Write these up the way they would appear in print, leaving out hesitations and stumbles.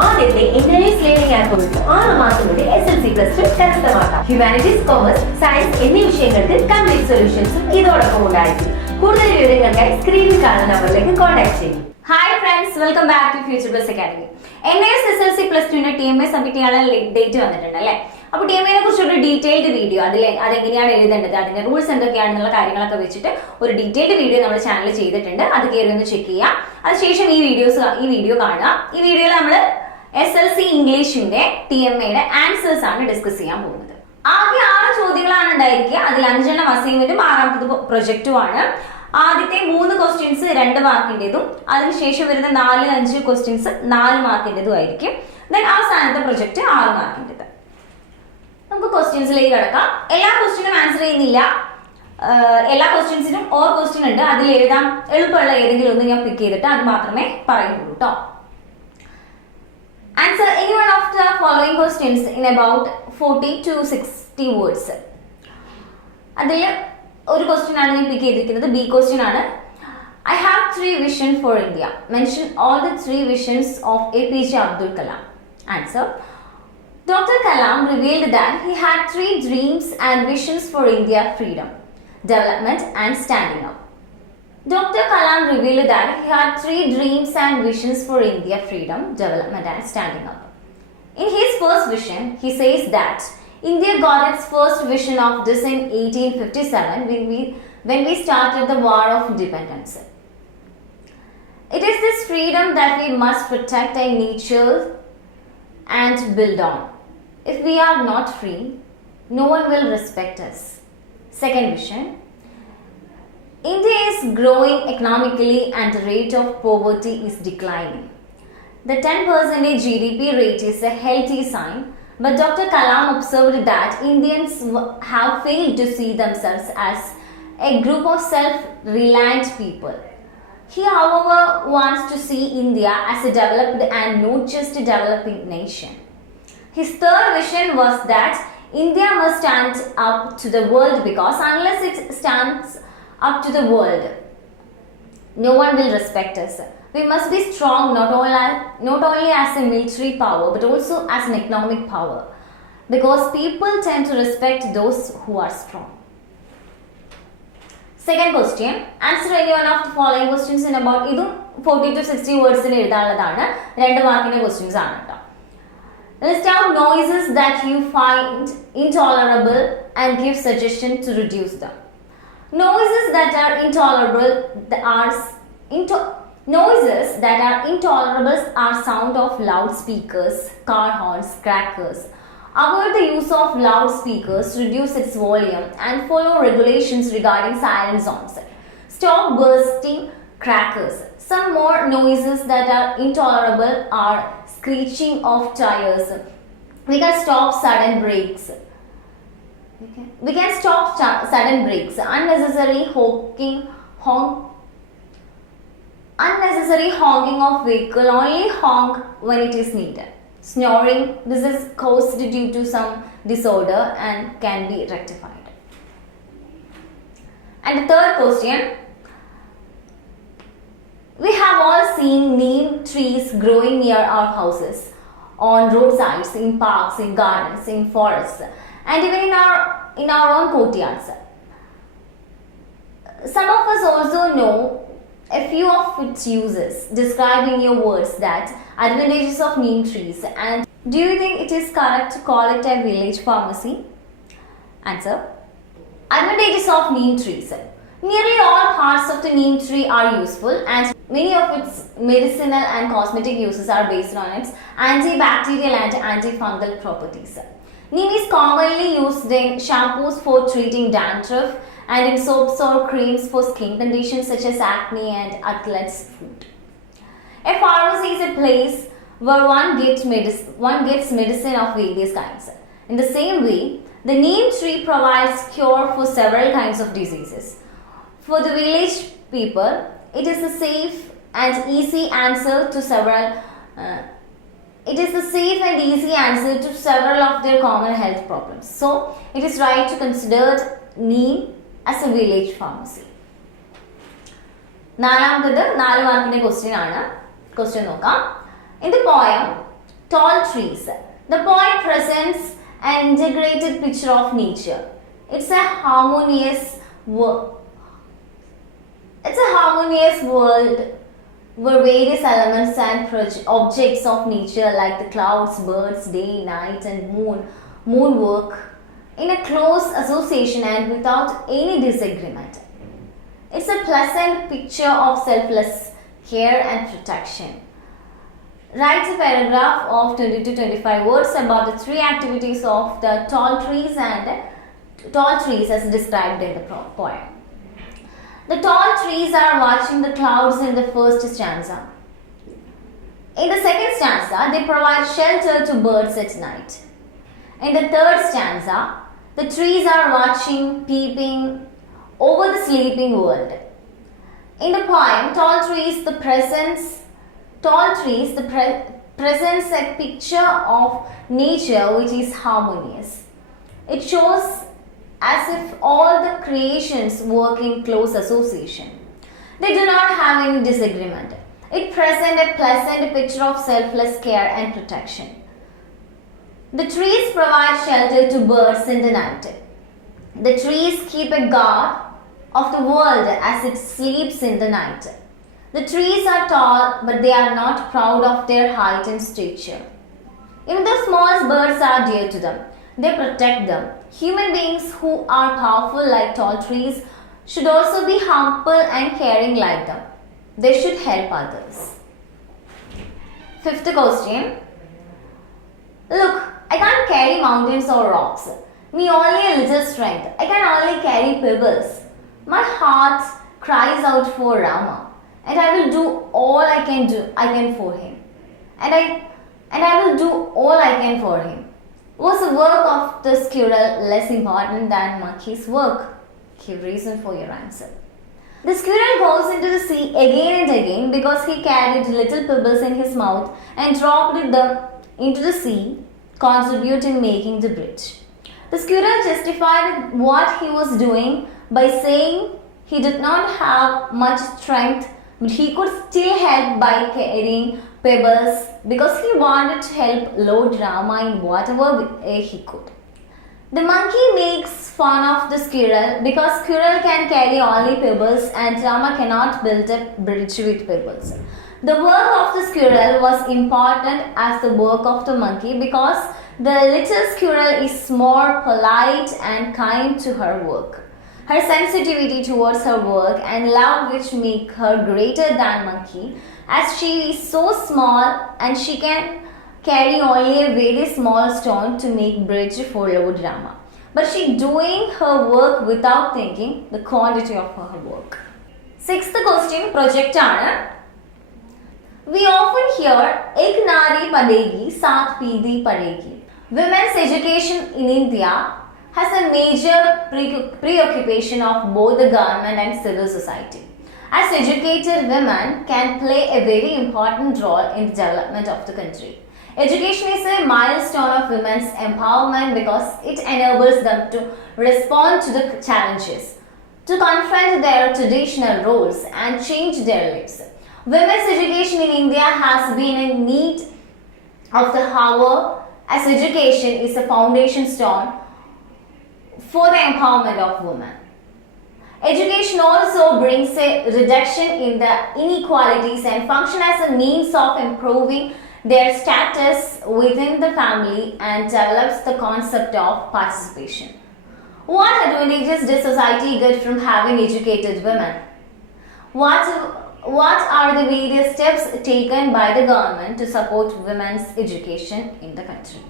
ആദ്യത്തെ Nios learning app വഴി 6 മാസം കൊണ്ട് SSLC+2 കരസ്ഥമാക്കാം. ഹ്യൂമാനിറ്റീസ്, കൊമേഴ്സ്, സയൻസ് എന്നീ വിഷയങ്ങൾക്ക് കംപ്ലീറ്റ് സൊല്യൂഷൻസും ഇതോടൊപ്പം ഉണ്ടായിരിക്കും. കൂടുതൽ വിവരങ്ങൾക്കായി സ്ക്രീനിൽ കാണുന്ന നമ്പറിലേക്ക് കോൺടാക്ട് ചെയ്യും. Hi friends, welcome back to future plus academy. Nios SSLC+2 TMA submit ചെയ്യാനുള്ള ഡേറ്റ് വന്നിട്ടുണ്ട് അല്ലേ? അപ്പോൾ TMAനെ കുറിച്ചൊരു ഡീറ്റെയിൽഡ് വീഡിയോ, അതെങ്ങനെയാണ് എഴുതേണ്ടത്, അതിന്റെ റൂൾസ് എന്തൊക്കെയാണെന്നുള്ള കാര്യങ്ങളൊക്കെ വെച്ചിട്ട് ഒരു ഡീറ്റെയിൽഡ് വീഡിയോ നമ്മുടെ ചാനൽ ചെയ്തിട്ടുണ്ട്. അത് കയറി ഒന്ന് ചെക്ക് ചെയ്യുക. അതിനുശേഷം ഈ വീഡിയോ കാണുക. ഈ വീഡിയോയിൽ നമ്മൾ SLC ഇംഗ്ലീഷിന്റെ TMAയുടെ ആൻസേഴ്സ് ആണ് ഡിസ്കസ് ചെയ്യാൻ പോകുന്നത്. ആകെ 6 ചോദ്യങ്ങളാണ് ഉണ്ടായിരിക്കുക. അതിൽ 5 അസൈൻമെന്റും 6ാമത്തത് പ്രൊജക്റ്റുമാണ്. ആദ്യത്തെ 3 ക്വസ്റ്റ്യൻസ് 2 മാർക്കിൻ്റെതും അതിനുശേഷം വരുന്ന 4-5 ക്വസ്റ്റ്യൻസ് 4 മാർക്കിൻ്റെതും ആയിരിക്കും. ദെൻ അവസാനത്തെ പ്രൊജക്റ്റ് 6 മാർക്കിൻ്റെത്. നമുക്ക് ക്വസ്റ്റ്യൻസിലേക്ക് കിടക്കാം. എല്ലാ ക്വസ്റ്റ്യനും ആൻസർ ചെയ്യുന്നില്ല. എല്ലാ ക്വസ്റ്റ്യൻസിനും ഓർ ക്വസ്റ്റ്യൻ ഉണ്ട്. അതിൽ എഴുതാൻ എളുപ്പമുള്ള ഏതെങ്കിലും ഒന്ന് ഞാൻ പിക്ക് ചെയ്തിട്ട് അത് മാത്രമേ പറയുള്ളൂ കേട്ടോ. Answer any one of the following questions in about 40 to 60 words. അതിൽ ഒരു ക്വസ്റ്റ്യൻ ആണ് ഞാൻ പിക്ക് ചെയ്തിരിക്കുന്നത്. ബി ക്വസ്റ്റ്യൻ ആണ്. I have 3 visions for India. Mention all the 3 visions of APJ Abdul Kalam. Answer. Dr. Kalam revealed that he had 3 dreams and visions for India: freedom, development and standing up. Dr. Kalam revealed that he had 3 dreams and visions for India: freedom, development and standing up. In his first vision, he says that India got its first vision of this in 1857 when we started the War of Independence. It is this freedom that we must protect and nurture and build on. If we are not free, no one will respect us. Second vision. India is growing economically and the rate of poverty is declining. The 10% GDP rate is a healthy sign, but Dr. Kalam observed that Indians have failed to see themselves as a group of self-reliant people. He, however, wants to see India as a developed and not just a developing nation. His third vision was that India must stand up to the world because unless it stands up to the world, no one will respect us. We must be strong not only as a military power but also as an economic power, because people tend to respect those who are strong. Second question. Answer any one of the following questions in about idum 40 to 60 words in എഴുതാനുള്ളതാണ്. 2 മാർക്കിന്റെ questions ആണ് കേട്ടോ. List out noises that you find intolerable and give suggestion to reduce them. Noises that are intolerable are sound of loudspeakers, car horns, crackers. Avoid the use of loudspeakers, reduce its volume, and follow regulations regarding silent zones. Stop bursting crackers. Some more noises that are intolerable are screeching of tires. We can stop sudden brakes. Unnecessary honking of vehicle. Only honk when it is needed. Snoring. This is caused due to some disorder and can be rectified. And the third question. We have all seen neem trees growing near our houses, on roadsides, in parks, in gardens, in forests, and even in our own courtyards. Some of us also know a few of its uses. Describe in your words that advantages of neem trees. And do you think it is correct to call it a village pharmacy? Answer. Advantages of neem trees. Nearly all parts of the neem tree are useful, and many of its medicinal and cosmetic uses are based on its antibacterial and antifungal properties. Neem is commonly used in shampoos for treating dandruff and in soaps or creams for skin conditions such as acne and athlete's foot. A pharmacy is a place where one gets medicine of various kinds. In the same way, the neem tree provides cure for several kinds of diseases. For the village people, it is a safe and easy answer to several of their common health problems. So, it is right to consider neem as a village pharmacy. നാലാമത്തേത് 4 മാർക്കിന്റെ question ആണ്. Question നോക്കാം. In the poem tall trees. The poem presents an integrated picture of nature. It's a harmonious world where various elements and objects of nature like the clouds, birds, day, night and moon work in a close association and without any disagreement. It's a pleasant picture of selfless care and protection. Write a paragraph of 20 to 25 words about the three activities of the tall trees as described in the poem. The tall trees are watching the clouds in the first stanza. In the second stanza, they provide shelter to birds at night. In the third stanza, the trees are watching, peeping over the sleeping world. In the poem, Tall Trees presents a picture of nature which is harmonious. It shows as if all the creations work in close association. They do not have any disagreement. It presents a pleasant picture of selfless care and protection. The trees provide shelter to birds in the night. The trees keep a guard of the world as it sleeps in the night. The trees are tall, but they are not proud of their height and stature. Even the smallest birds are dear to them. They protect them. Human beings who are powerful like tall trees should also be humble and caring like them. They should help others. Fifth question. Look, I can't carry mountains or rocks. Me only a little strength. I can only carry pebbles. My heart cries out for Rama, and I will do all I can for him. And I will do all I can for him. Was the work of the squirrel less important than monkey's work? Give reason for your answer. The squirrel goes into the sea again and again because he carried little pebbles in his mouth and dropped them into the sea, contribute in making the bridge. The squirrel justified what he was doing by saying he did not have much strength, but he could still help by carrying pebbles because he wanted to help Lord Rama in whatever way he could. The monkey makes fun of the squirrel because squirrel can carry only pebbles and Rama cannot build a bridge with pebbles. The work of the squirrel was important as the work of the monkey because the little squirrel is more polite and kind to her work. Her sensitivity towards her work and love which make her greater than monkey as she is so small and she can carry only a very small stone to make bridge for Lord Rama. But she doing her work without thinking the quantity of her work. Sixth question project aanu. We often hear ek nari padegi saath peedi padegi. Women's education in India has a major preoccupation of both the government and civil society. As educated women can play a very important role in the development of the country. Education is a milestone of women's empowerment because it enables them to respond to the challenges, to confront their traditional roles and change their lives. Women's education in India has been a need of the hour as education is a foundation stone for the empowerment of women. Education also brings a reduction in the inequalities and function as a means of improving their status within the family and develops the concept of participation. What advantages does society get from having educated women? What are the various steps taken by the government to support women's education in the country?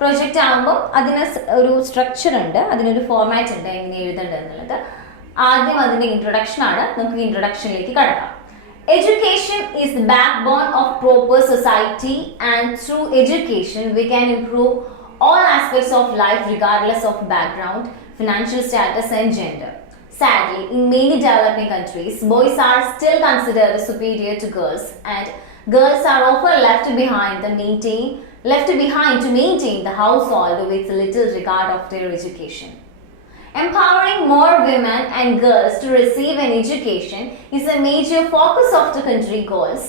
Project ആകുമ്പോൾ അതിന് ഒരു structure ഉണ്ട്, അതിനൊരു format ഉണ്ട് എങ്ങനെ എഴുതേണ്ടത് എന്നുള്ളത്. ആദ്യം അതിൻ്റെ ഇൻട്രൊഡക്ഷൻ ആണ്. നമുക്ക് ഇൻട്രൊഡക്ഷനിലേക്ക് കടക്കാം. Education is the backbone of proper society and through education we can improve all aspects of life regardless of background, financial status and gender. Sadly, in many developing countries, boys are still considered superior to girls and girls are often left behind to maintain the household with little regard of their education. Empowering more women and girls to receive an education is a major focus of the country goals.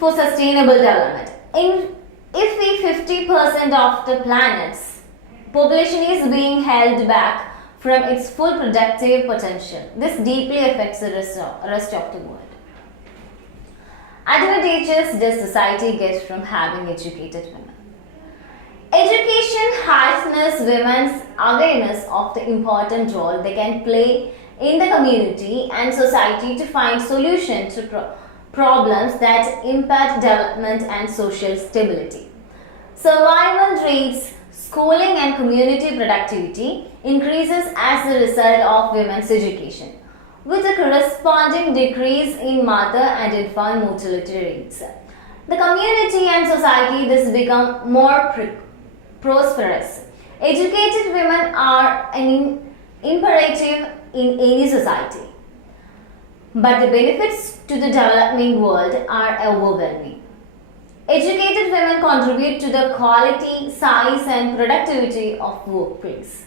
for sustainable development. If we 50% of the planet's population is being held back from its full productive potential, this deeply affects the rest of the world. Advantages does society get from having educated women? Education heightens women's awareness of the important role they can play in the community and society to find solutions to problems that impact development and social stability. Survival rates, schooling and community productivity increases as a result of women's education, with a corresponding decrease in mother and infant mortality rates. The community and society thus become more prosperous. Educated women are an imperative in any society, but the benefits to the developing world are overwhelming. Educated women contribute to the quality, size, and productivity of the workforce.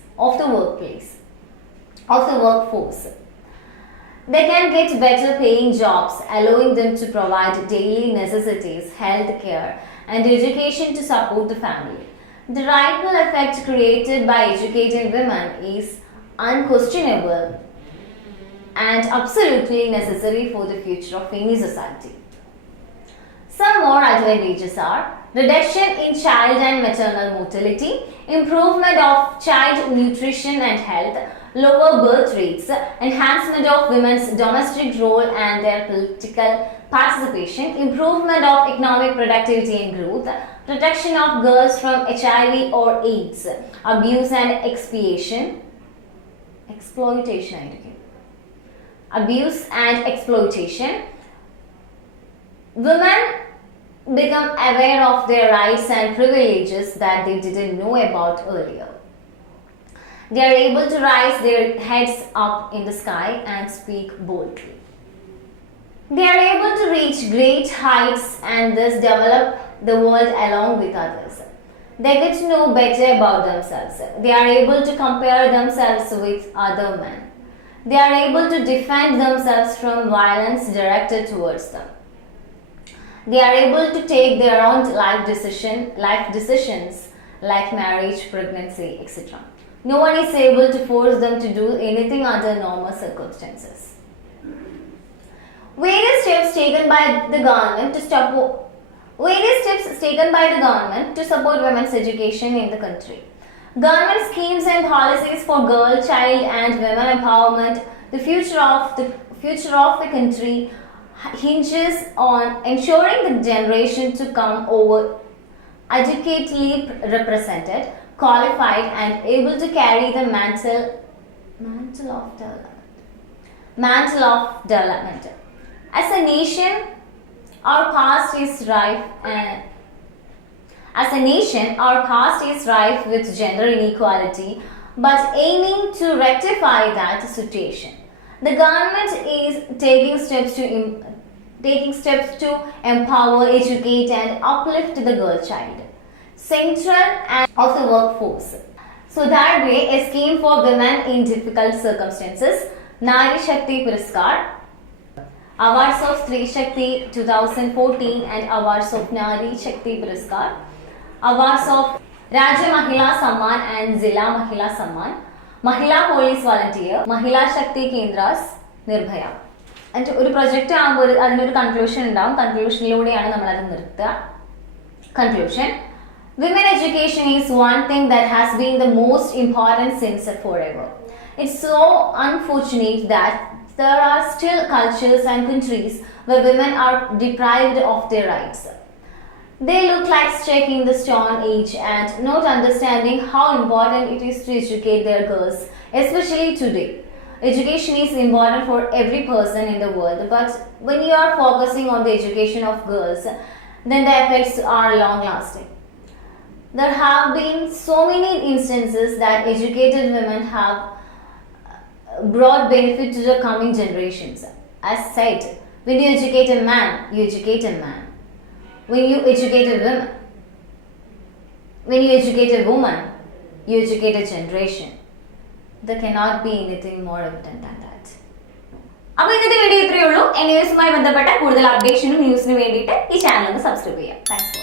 They can get better paying jobs, allowing them to provide daily necessities, health care, and education to support the family. The ripple effect created by educated women is unquestionable and absolutely necessary for the future of any society. Some more advantages are reduction in child and maternal mortality, improvement of child nutrition and health, lower birth rates, enhancement of women's domestic role and their political participation, improvement of economic productivity and growth, protection of girls from HIV or AIDS, abuse and exploitation. Women become aware of their rights and privileges that they didn't know about earlier. They are able to raise their heads up in the sky and speak boldly. They are able to reach great heights and thus develop the world along with others. They get to know better about themselves. They are able to compare themselves with other men. They are able to defend themselves from violence directed towards them. They are able to take their own life decisions like marriage, pregnancy, etc. No one is able to force them to do anything under normal circumstances. Various steps taken by the government to support women's education in the country. Government schemes and policies for girl, child, and women empowerment. The future of the country hinges on ensuring the generation to come over educatedly represented, qualified, and able to carry the mantle of development. As a nation, our past is rife with gender inequality, but aiming to rectify that situation. The government is taking steps to empower, educate, and uplift the girl child, central and of the workforce. So that way, a scheme for women in difficult circumstances, Nari Shakti Puraskar, Awards of Stree Shakti 2014 and Awards of Nari Shakti Puraskar, Awards of Rajya Mahila Samman and Zilla Mahila Samman, Mahila Police Volunteer, Mahila Shakti Kendras, Nirbhaya. And ഒരു project ആകുമ്പോൾ അതിനൊരു conclusion ഉണ്ടാവും. കൺക്ലൂഷനിലൂടെയാണ് നമ്മളത് നിർത്തുക. Conclusion. Women education is one thing that has been the most important since forever. It's so unfortunate that there are still cultures and countries where women are deprived of their rights. They look like stuck in the Stone Age and not understanding how important it is to educate their girls, especially today. Education is important for every person in the world, but when you are focusing on the education of girls, then the effects are long lasting. There have been so many instances that educated women have brought benefit to the coming generations. As said, when you educate a man, you educate a man. When you educate a woman, you educate a generation. There cannot be anything more evident than that. അപ്പൊ ഇന്നത്തെ video ഇത്രയേ ഉള്ളൂ. NIOSമായി ബന്ധപ്പെട്ട കൂടുതൽ അപ്ഡേഷനും ന്യൂസിനും വേണ്ടിയിട്ട് ഈ channel ഒന്ന് subscribe ചെയ്യാം. താങ്ക്സ്.